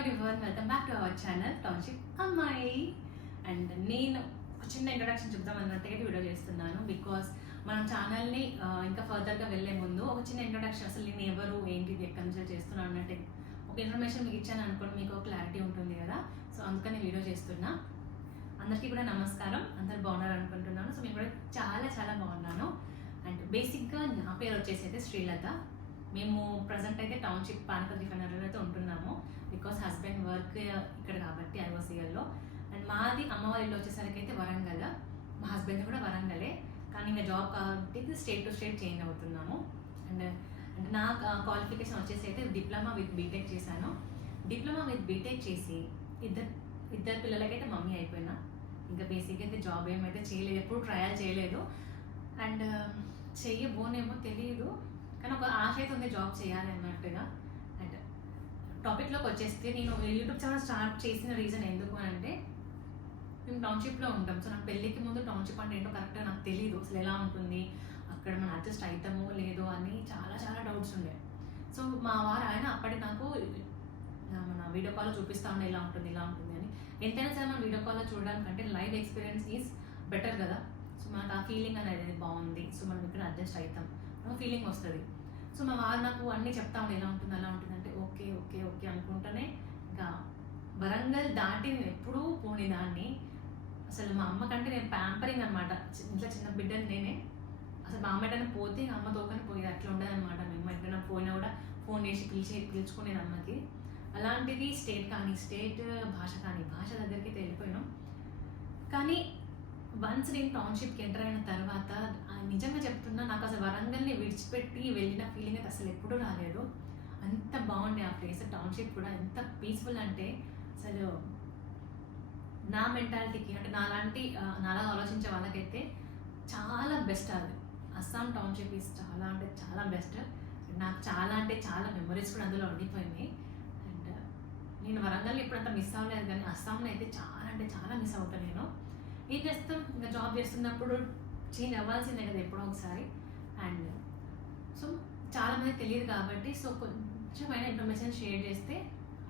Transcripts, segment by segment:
Everyone, welcome back to our channel township అమ్మాయి. And నేను ఒక చిన్న ఇంట్రడక్షన్ చెప్దాం అన్నట్టుగా వీడియో చేస్తున్నాను. బికాస్ మనం ఛానల్ని ఇంకా ఫర్దర్గా వెళ్ళే ముందు ఒక చిన్న ఇంట్రడక్షన్, అసలు నేను ఎవరు, ఏంటిది, ఎక్కడి నుంచి చేస్తున్నాను అన్నట్టు ఒక ఇన్ఫర్మేషన్ మీకు ఇచ్చాను అనుకోండి, మీకు క్లారిటీ ఉంటుంది కదా. సో అందుకని వీడియో చేస్తున్నా. అందరికీ కూడా నమస్కారం, అందరు బాగున్నారు అనుకుంటున్నాను. సో నేను కూడా చాలా చాలా బాగున్నాను. అండ్ బేసిక్గా నా పేరు వచ్చేసి అయితే శ్రీలత. మేము ప్రజెంట్ అయితే టౌన్షిప్ పానపల్లి రిఫైనరీలో అయితే ఉంటున్నాము. బికాస్ హస్బెండ్ వర్క్ ఇక్కడ కాబట్టి ఐఓసీఎల్లో. అండ్ మాది అమ్మ వాళ్ళ ఇల్లు వచ్చేసరికి అయితే వరంగల్. మా హస్బెండ్ కూడా వరంగలే, కానీ ఇంకా జాబ్ కాబట్టి స్టేట్ టు స్టేట్ చేంజ్ అవుతున్నాము. అండ్ నా క్వాలిఫికేషన్ వచ్చేసి అయితే డిప్లొమా విత్ బీటెక్ చేశాను. డిప్లొమా విత్ బీటెక్ చేసి ఇద్దరు పిల్లలకైతే మమ్మీ అయిపోయినా. ఇంకా బేసిక్గా అయితే జాబ్ ఏమైతే చేయలేదు, ఎప్పుడు ట్రయల్ చేయలేదు. అండ్ చెయ్యబోనేమో తెలియదు, కానీ ఒక ఆశ అయితే ఉంది జాబ్ చేయాలి అన్నట్టుగా. అండ్ టాపిక్లోకి వచ్చేస్తే నేను యూట్యూబ్ ఛానల్ స్టార్ట్ చేసిన రీజన్ ఎందుకు అంటే, మేము టౌన్షిప్లో ఉంటాం. సో నాకు పెళ్ళికి ముందు టౌన్షిప్ అంటే ఏంటో కరెక్ట్గా నాకు తెలియదు. అసలు ఎలా ఉంటుంది, అక్కడ మనం అడ్జస్ట్ అవుతామో లేదో అని చాలా చాలా డౌట్స్ ఉండే. సో మా వారు ఆయన అప్పటి నాకు మన వీడియో కాల్లో చూపిస్తా ఉండే ఇలా ఉంటుంది ఇలా ఉంటుంది అని. ఎంతైనా సరే మనం వీడియో కాల్లో చూడడానికంటే లైవ్ ఎక్స్పీరియన్స్ ఈజ్ బెటర్ కదా. సో మనకు ఆ ఫీలింగ్ అనేది బాగుంది. సో మనం ఇక్కడ అడ్జస్ట్ అవుతాం, ఫీలింగ్ వస్తుంది. సో మా వారు నాకు అన్నీ చెప్తా ఉండే ఇలా ఉంటుంది అలా ఉంటుంది అంటే ఓకే ఓకే ఓకే అనుకుంటూనే ఇంకా వరంగల్ దాటి నేను ఎప్పుడూ పోని దాన్ని. అసలు మా అమ్మ కంటే నేను ప్యాంపరింగ్ అనమాట. ఇంట్లో చిన్న బిడ్డని నేనే. అసలు మా అమ్మ ఎటైనా పోతే అమ్మ తోకని పోయేది, అట్లా ఉండదు అనమాట. మేము ఎక్కడైనా పోయినా కూడా ఫోన్ చేసి పిలుచుకునేది అమ్మకి. అలాంటిది స్టేట్ భాష భాష దగ్గరికి వెళ్ళిపోయినాం. కానీ వన్స్ నేను టౌన్షిప్కి ఎంటర్ అయిన తర్వాత నిజంగా చెప్తున్నా, నాకు అసలు వరంగల్ని విడిచిపెట్టి వెళ్ళిన ఫీలింగ్ అయితే అసలు ఎప్పుడూ రాలేదు. అంత బాగుండే ఆ ప్లేస్. టౌన్షిప్ కూడా ఎంత పీస్ఫుల్ అంటే అసలు నా మెంటాలిటీకి అంటే నాలా ఆలోచించే వాళ్ళకైతే చాలా బెస్ట్. అది అస్సాం టౌన్షిప్ ఈజ్ చాలా అంటే చాలా బెస్ట్. నాకు చాలా అంటే చాలా మెమరీస్ కూడా అందులో ఉండిపోయినాయి. అండ్ నేను వరంగల్ ఇప్పుడంతా మిస్ అవ్వలేదు, కానీ అస్సాంలో అయితే చాలా అంటే చాలా మిస్ అవుతాను నేను. ఏం చేస్తాం, ఇంకా జాబ్ చేస్తున్నప్పుడు చేంజ్ అవ్వాల్సిందే కదా ఎప్పుడో ఒకసారి. అండ్ సో చాలామంది తెలియదు కాబట్టి సో కొంచెమైనా ఇన్ఫర్మేషన్ షేర్ చేస్తే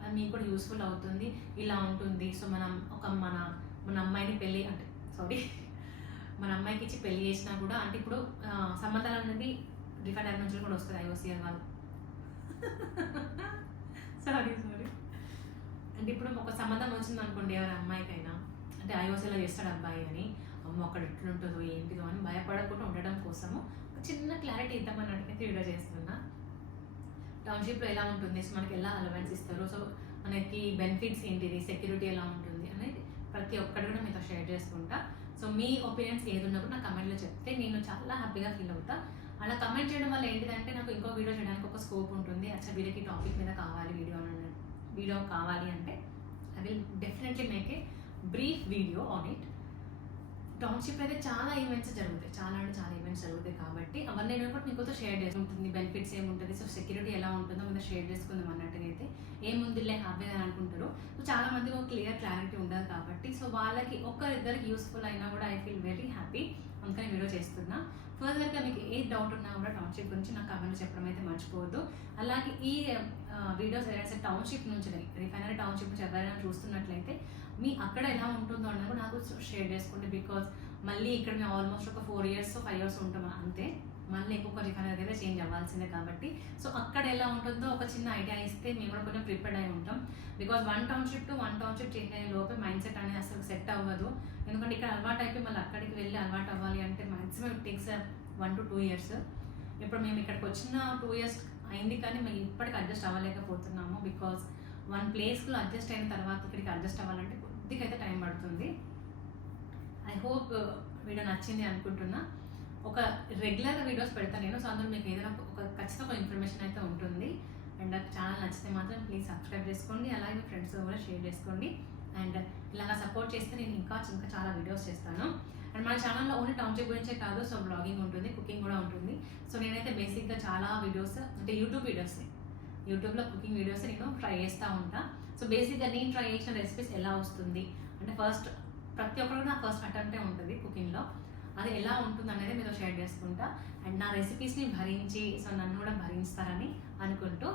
అది మీకు కూడా యూస్ఫుల్ అవుతుంది. ఇలా ఉంటుంది. సో మనం మన అమ్మాయిని పెళ్ళి అంటే మన అమ్మాయికి ఇచ్చి పెళ్ళి చేసినా కూడా అంటే ఇప్పుడు సంబంధాలు అనేది రిఫైనరీ నుంచి కూడా వస్తుంది ఐఓసీఎల్ వాళ్ళు. సారీ అంటే ఇప్పుడు ఒక సంబంధం వచ్చింది అనుకోండి ఎవరి అమ్మాయికైనా, అంటే ఐఓసీలో చేస్తాడు అబ్బాయి అని, అమ్మ అక్కడ ఎట్లుంటుందో ఏంటిదో అని భయపడకుండా ఉండడం కోసము ఒక చిన్న క్లారిటీ ఇద్దామన్నట్టుకైతే వీడియో చేస్తున్నా. టౌన్షిప్లో ఎలా ఉంటుంది, సో మనకి ఎలా అలవెన్స్ ఇస్తారు, సో మనకి బెనిఫిట్స్ ఏంటిది, సెక్యూరిటీ ఎలా ఉంటుంది అనేది ప్రతి ఒక్కటి కూడా మీతో షేర్ చేసుకుంటా. సో మీ ఒపీనియన్స్ ఏది ఉన్నప్పుడు నా కమెంట్లో చెప్తే నేను చాలా హ్యాపీగా ఫీల్ అవుతా. అలా కమెంట్ చేయడం వల్ల ఏంటిదంటే నాకు ఇంకో వీడియో చేయడానికి ఒక స్కోప్ ఉంటుంది. అచ్చా వీడియోకి టాపిక్ మీద కావాలి వీడియో కావాలి అంటే I will definitely make a brief video on it. Township అయితే చాలా ఈవెంట్స్ జరుగుతాయి, చాలా అంటే చాలా ఈవెంట్స్ జరుగుతాయి కాబట్టి అవన్నీ నేను కూడా మీతో షేర్ చేసుకుంటుంది. బెనిఫిట్స్ ఏముంటుంది, సో సెక్యూరిటీ ఎలా ఉంటుందో మీద షేర్ చేసుకుందాం అన్నట్టుగా అయితే ఏముందిలే హ్యాపీగా అనుకుంటారు. సో చాలా మందికి ఒక క్లారిటీ ఉండదు కాబట్టి సో వాళ్ళకి ఒక్కరిద్దరికి యూస్ఫుల్ అయినా కూడా ఐ ఫీల్ వెరీ హ్యాపీ. అందుకని వీడియో చేస్తున్నా. ఫర్దర్గా మీకు ఏ డౌట్ ఉన్నా కూడా టౌన్షిప్ గురించి నాకు కమెంట్ చెప్పడం అయితే మర్చిపోవద్దు. అలాగే ఈ వీడియోస్ ఏదైనా టౌన్షిప్ నుంచి రిఫైనరీ టౌన్షిప్ నుంచి ఎవరైనా చూస్తున్నట్లయితే మీ అక్కడ ఎలా ఉంటుందో అన్న కూడా నాకు షేర్ చేసుకోండి. బికాజ్ మళ్ళీ ఇక్కడ మేము ఆల్మోస్ట్ ఒక 4 years 5 years ఉంటాం అంతే. మళ్ళీ ఇంకొక రిఫైనరీ అయితే చేంజ్ అవ్వాల్సిందే కాబట్టి సో అక్కడ ఎలా ఉంటుందో ఒక చిన్న ఐడియా ఇస్తే మేము కూడా కొంచెం ప్రిపేర్డ్ అయి ఉంటాం. బికాజ్ వన్ టౌన్షిప్ చేంజ్ అయ్యే లోపే మైండ్ సెట్ అనేది అసలు సెట్ అవ్వదు. ఎందుకంటే ఇక్కడ అలవాటు అయిపోయి మళ్ళీ అక్కడికి వెళ్ళి అలవాటు అవ్వాలి అంటే maximum it takes 1 to 2 years. ఇప్పుడు మేము ఇక్కడికి వచ్చిన 2 years అయింది, కానీ మేము ఇప్పటికి అడ్జస్ట్ అవ్వలేకపోతున్నాము. బికాజ్ వన్ ప్లేస్లో అడ్జస్ట్ అయిన తర్వాత ఇక్కడికి అడ్జస్ట్ అవ్వాలంటే కొద్దిగా అయితే టైం పడుతుంది. ఐ హోప్ వీడియో నచ్చింది అనుకుంటున్నా. ఒక రెగ్యులర్ వీడియోస్ పెడతాను నేను. సో అందులో మీకు ఏదైనా ఖచ్చితంగా ఒక ఇన్ఫర్మేషన్ అయితే ఉంటుంది. అండ్ ఛానల్ నచ్చితే మాత్రం ప్లీజ్ సబ్స్క్రైబ్ చేసుకోండి. అలాగే ఫ్రెండ్స్ కూడా షేర్ చేసుకోండి. అండ్ ఇలాగా సపోర్ట్ చేస్తే నేను ఇంకా చాలా వీడియోస్ చేస్తాను. అండ్ మన ఛానల్లో ఓన్లీ టౌన్షిప్ గురించే కాదు, సో బ్లాగింగ్ ఉంటుంది, కుకింగ్ కూడా ఉంటుంది. సో నేనైతే బేసిక్గా చాలా వీడియోస్ అంటే యూట్యూబ్లో కుకింగ్ వీడియోస్ నేను ట్రై చేస్తూ ఉంటాను. సో బేసిక్గా నేను ట్రై చేసిన రెసిపీస్ ఎలా వస్తుంది అంటే ప్రతి ఒక్కరు నా ఫస్ట్ అటెంప్టే ఉంటుంది కుకింగ్లో. అది ఎలా ఉంటుంది అనేది మీతో షేర్ చేసుకుంటా. అండ్ నా రెసిపీస్ని భరించి సో నన్ను కూడా భరిస్తారని అనుకుంటూ